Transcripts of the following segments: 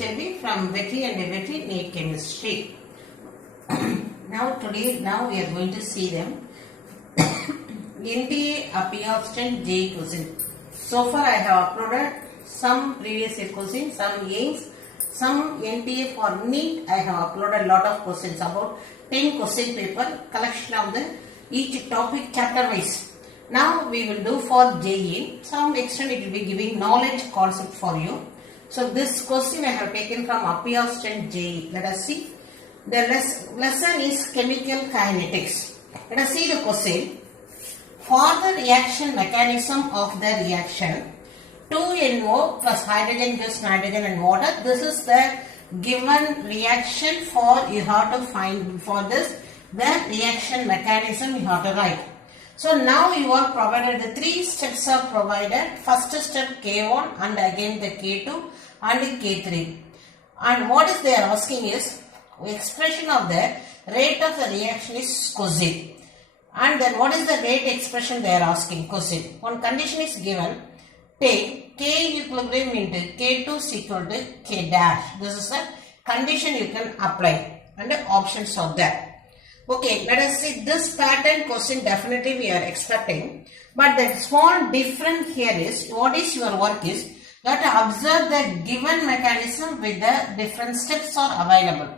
Selvi from Vetri and Vetri NEET Chemistry. Now we are going to see them. NTA Upstream JEE question. So far I have uploaded some previous year questions, some AIMS, some NTA for NEET. I have uploaded a lot of questions, about 10 question paper, collection of the each topic chapter wise. Now we will do for JEE. Some extent it will be giving knowledge concept for you. So this question I have taken from Upstream JEE. Let us see. The lesson is chemical kinetics. Let us see the question. For the reaction mechanism of the reaction, 2NO plus hydrogen gives nitrogen and water. This is the given reaction for you have to find for this the reaction mechanism you have to write. So now you are provided the 3 steps are provided. First step K1 and again the K2 and K3. And what is they are asking is expression of the rate of the reaction is cosine. And then what is the rate expression they are asking? Cosine. One condition is given. Take K equilibrium into K2 is equal to K dash. This is the condition you can apply and the options are there. Okay, let us see this pattern question definitely we are expecting. But the small difference here is what is your work is you have to observe the given mechanism with the different steps are available.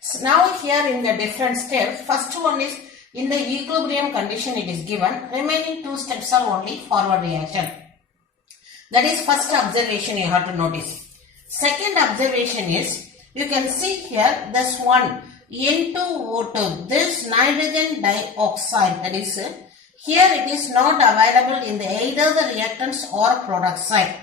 So now here in the different steps, first one is in the equilibrium condition it is given. Remaining 2 steps are only forward reaction. That is first observation you have to notice. Second observation is you can see here this one N2O2, this nitrogen dioxide, that is here it is not available in the either the reactants or product side.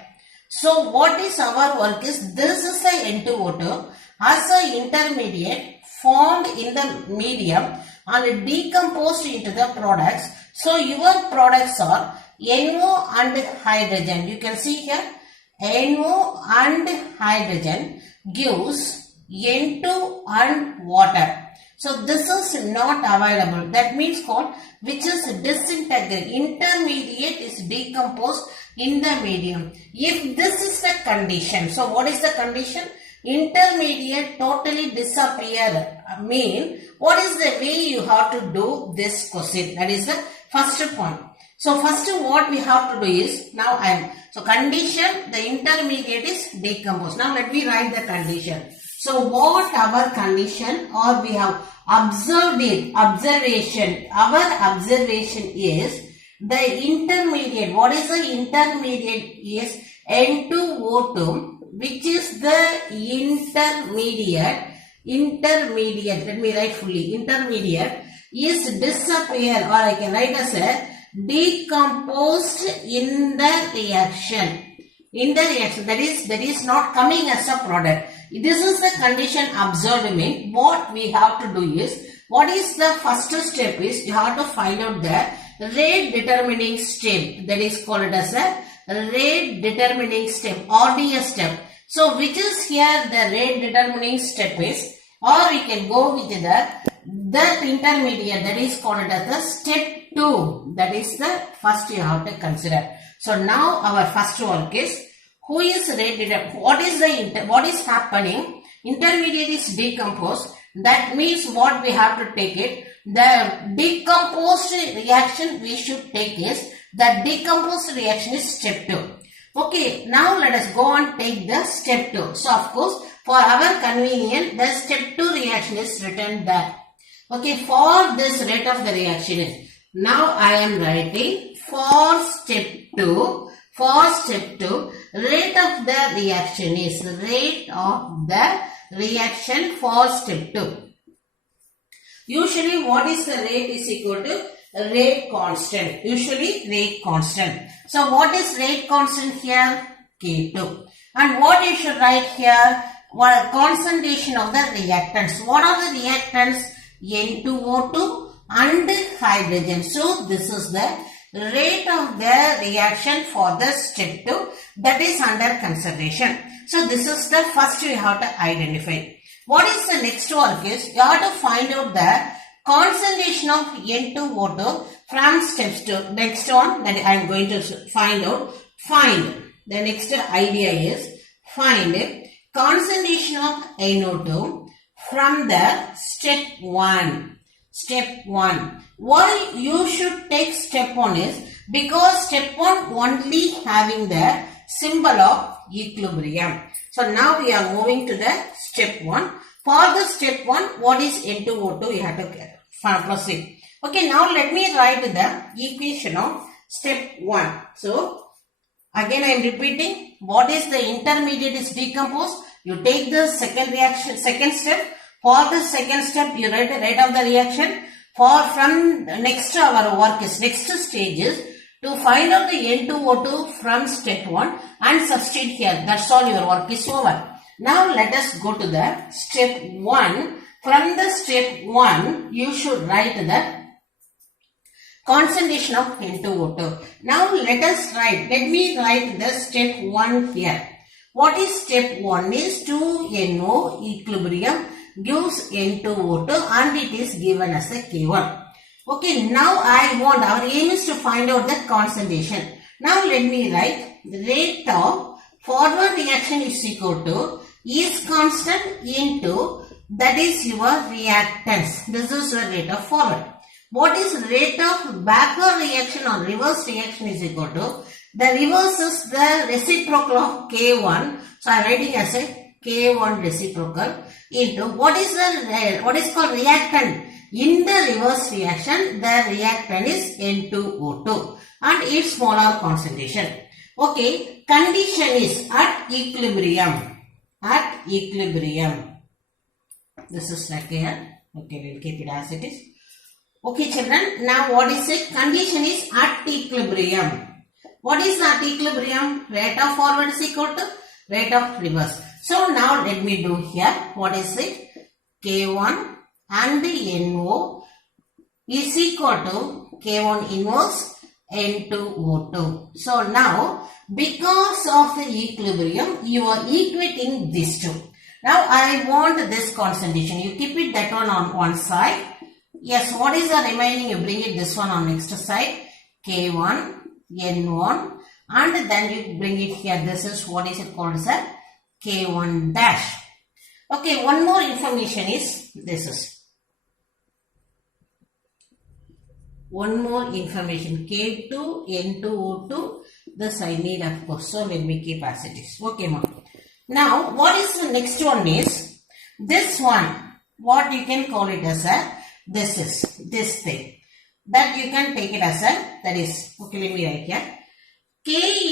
So what is our work is this is the N2O2 as an intermediate formed in the medium and decomposed into the products. So your products are NO and hydrogen. You can see here NO and hydrogen gives N2 and water. So this is not available. That means called which is disintegrate. Intermediate is decomposed in the medium. If this is the condition, so what is the condition? Intermediate totally disappear. Mean what is the way you have to do this question? That is the first point. So first what we have to do is now so condition the intermediate is decomposed. Now let me write the condition. So what our condition or we have observed it, observation, our observation is the intermediate. What is the intermediate is N2O2 which is the intermediate, let me write fully, intermediate is disappear or I can write as a decomposed in the reaction. In the reaction that is not coming as a product. This is the condition observed mean what we have to do is what is the first step is you have to find out the rate determining step, that is called as a rate determining step RDS step. So which is here the rate determining step is or we can go with the intermediate that is called as the step 2, that is the first you have to consider. So now our first work is who is rate determining, what is happening, intermediate is decomposed, that means what we have to take it, the decomposed reaction we should take is, the decomposed reaction is step 2. Okay, now let us go and take the step 2. So of course for our convenience the step 2 reaction is written there. Okay, for this rate of the reaction is, now I am writing for step 2, rate of the reaction is rate of the reaction for step 2. Usually what is the rate is equal to rate constant. Usually rate constant. So what is rate constant here? K2. And what you should write here? What concentration of the reactants. What are the reactants? N2O2 and hydrogen. So this is the rate of the reaction for the step 2 that is under consideration. So this is the first you have to identify. What is the next work is you have to find out the concentration of N2O2 from steps 2. Next one that I am going to find out. Find. The next idea is find concentration NO2 from the step 1. Step 1. Why you should take step 1 is because step 1 only having the symbol of equilibrium. So now we are moving to the step 1. For the step 1, what is N2O2? You have to proceed. Okay, now let me write the equation of step 1. So again I am repeating, what is the intermediate is decomposed. You take the second reaction, second step. For the second step, you write the rate of the reaction. From next our work is next stage is to find out the N2O2 from step 1 and substitute here. That's all, your work is over. Now let us go to the step 1. From the step 1, you should write the concentration of N2O2. Now let me write the step 1 here. What is step 1 is 2NO equilibrium gives N2O2 and it is given as a K1. Okay, now our aim is to find out the concentration. Now let me write the rate of forward reaction is equal to is constant into that is your reactance. This is your rate of forward. What is rate of backward reaction or reverse reaction is equal to the reverse is the reciprocal of K1. So I am writing as a K1 reciprocal into what is called reactant. In the reverse reaction, the reactant is N2O2 and its molar concentration. Okay, condition is at equilibrium. At equilibrium. This is like here. Okay, we'll keep it as it is. Okay, children. Now, what is it? Condition is at equilibrium. What is at equilibrium? Rate of forward is equal to rate of reverse. So, now let me do here. What is it? K1 and the NO is equal to K1 inverse N2O2. So, now because of the equilibrium, you are equating these two. Now, I want this concentration. You keep it that one on one side. Yes, what is the remaining? You bring it this one on next side. K1, N1 and then you bring it here. This is what is it called as a K1 dash. Okay, one more information is this is. One more information. K2, N2O2. This I need of course. So let me keep as it is. Okay, ma'am. Now, what is the next one is this one. What you can call it as a this thing. That you can take it as a that is. Okay, let me write here. K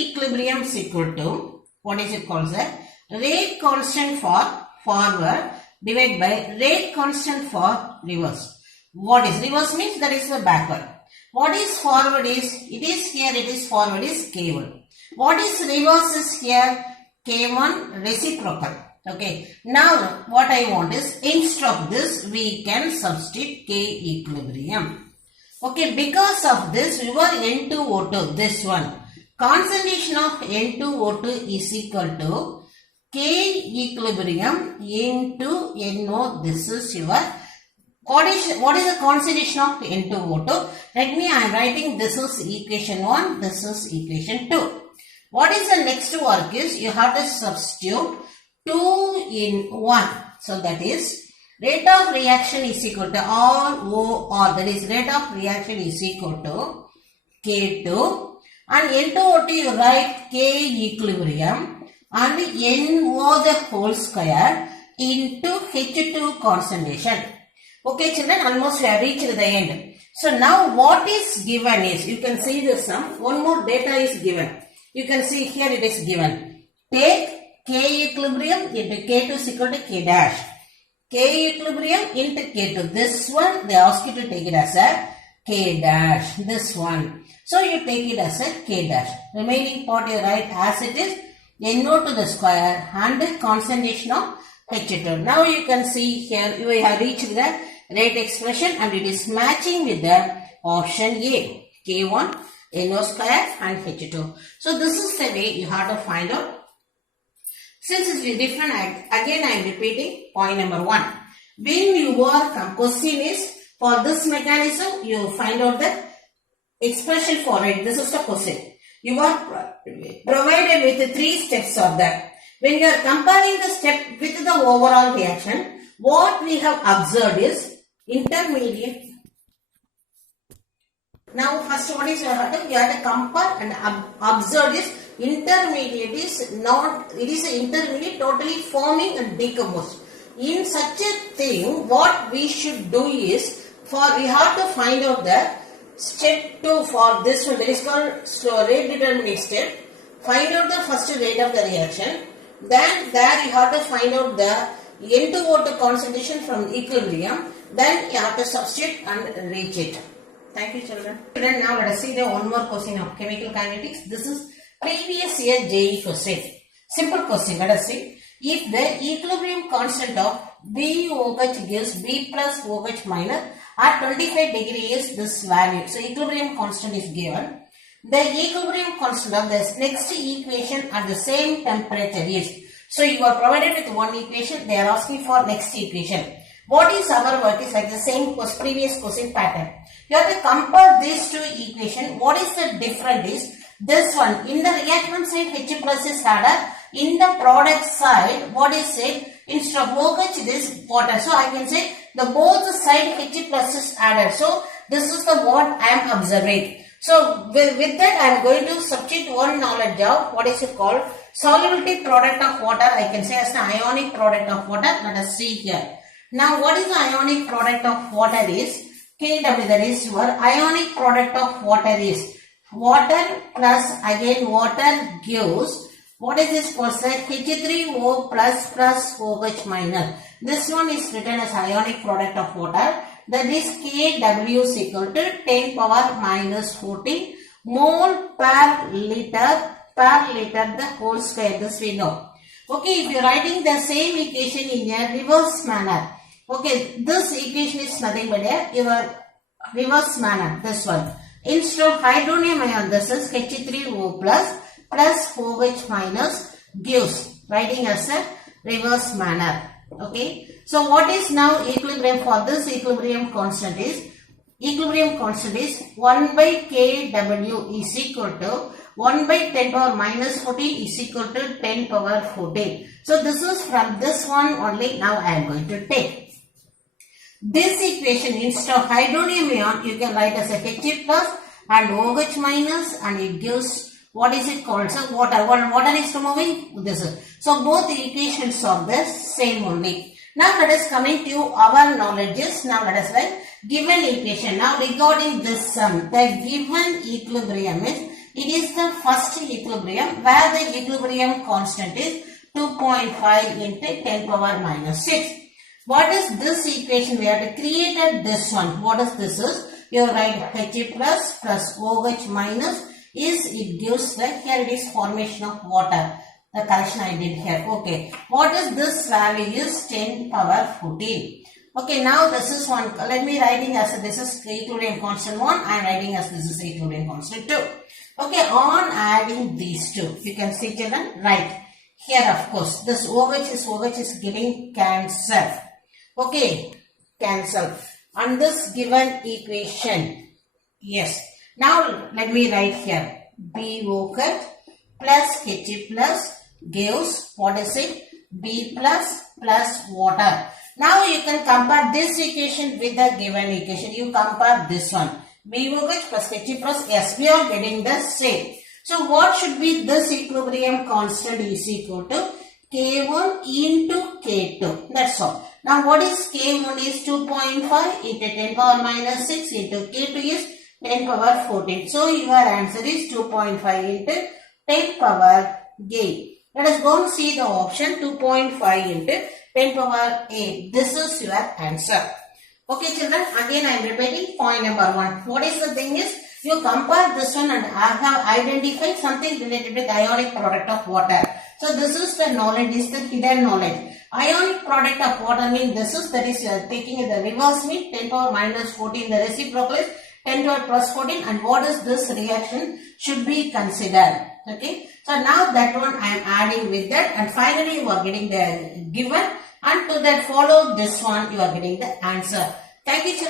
equilibrium is equal to what is it called as a rate constant for forward divided by rate constant for reverse. What is reverse means that is the backward. What is forward is, it is here, it is forward is K1. What is reverse is here, K1 reciprocal. Okay. Now, what I want is, instead of this, we can substitute K equilibrium. Okay. Because of this, your N2O2, this one, concentration of N2O2 is equal to K equilibrium into NO. This is your what is the concentration of N2O2? Let me, I am writing this is equation 1, this is equation 2. What is the next work is, you have to substitute 2 in 1. So that is, rate of reaction is equal to ROR, that is rate of reaction is equal to K2 and N2O2 you write K equilibrium and NO the whole square into H2 concentration. Okay, children, almost we have reached the end. So now what is given is, you can see the sum. One more data is given. You can see here it is given. Take K equilibrium into K2 is equal to K dash. K equilibrium into K2. This one they ask you to take it as a K dash. This one. So you take it as a K dash. Remaining part you write as it is NO to the square and the concentration of H2. Now you can see here we have reached the rate expression and it is matching with the option A. K1, NO square and H2. So this is the way you have to find out. Since it is different, again I am repeating point number 1. When your question is for this mechanism, you find out the expression for it. This is the question. You are provided with 3 steps of that. When you are comparing the step with the overall reaction, what we have observed is intermediate. Now first what is you have to compare and observe is intermediate is not, it is an intermediate totally forming and decomposed. In such a thing, what we should do is, we have to find out the step 2 for this one, that is called rate determining step. Find out the first rate of the reaction. Then there you have to find out the N2O2 concentration from equilibrium. Then you have to substitute and reach it. Thank you, children. Children, now let us see the one more question of chemical kinetics. This is previous year JEE question. Simple question. Let us see. If the equilibrium constant of BOH gives B plus OH minus at 25 degree is this value. So equilibrium constant is given. The equilibrium constant of the next equation at the same temperature is. So you are provided with one equation. They are asking for next equation. What is our work is like the same previous question pattern. You have to compare these two equations. What is the difference is this one. In the reactant side H plus is added. In the product side, what is it? Instead of OH, this water. So I can say the both side H plus is added. So this is the what I am observing. So with that I am going to substitute one knowledge of what is it called solubility product of water. I can say as the ionic product of water. Let us see here. Now what is the ionic product of water is KW, that is your ionic product of water is water plus again water gives what is this process H3O plus OH minus. This one is written as ionic product of water, that is KW is equal to 10 power minus 14 mole per liter the whole square. This we know. Okay, if you are writing the same equation in a reverse manner. Okay, this equation is nothing but your reverse manner, this one. Instead of hydronium ion, this is H3O plus OH minus gives, writing as a reverse manner. Okay, so what is now equilibrium for this equilibrium constant is 1 by Kw is equal to 1 by 10 power minus 14 is equal to 10 power 14. So this is from this one only. Now I am going to take this equation. Instead of hydronium ion, you can write as a H plus and OH minus, and it gives what is it called? So water. Water is removing this. So both the equations are the same only. Now let us coming to our knowledges. Now let us write given equation. Now regarding this sum, the given equilibrium is, it is the first equilibrium where the equilibrium constant is 2.5 into 10 power minus 6. What is this equation? We have to create this one. What is this is? You write H plus OH minus is, it gives the, here it is formation of water. The correction I did here. Okay. What is this value is 10 power 14. Okay, now this is one. Let me writing as this is equilibrium constant 1. I am writing as this is equilibrium constant 2. Okay, on adding these two, you can see children, right. Here of course, this OH is giving cancel. Okay, cancel. On this given equation, yes. Now let me write here, BOH plus H plus gives, what is it? B plus water. Now you can compare this equation with the given equation. You compare this one. BOH plus H plus, yes, we are getting the same. So what should be this equilibrium constant is equal to K1 into K2. That's all. Now what is K1 is 2.5 into 10 power minus 6 into K2 is 10 power 14. So your answer is 2.5 into 10 power 8. Let us go and see the option 2.5 into 10 power 8. This is your answer. Okay children, again I am repeating point number 1. What is the thing is, you compare this one and I have identified something related with ionic product of water. So this is the knowledge, is the hidden knowledge. Ionic product of water means this is, that is taking the reverse mean 10 power minus 14, the reciprocal is 10 to the plus 14, and what is this reaction should be considered. Okay, so now that one I am adding with that, and finally you are getting the given, and to that follow this one you are getting the answer. Thank you.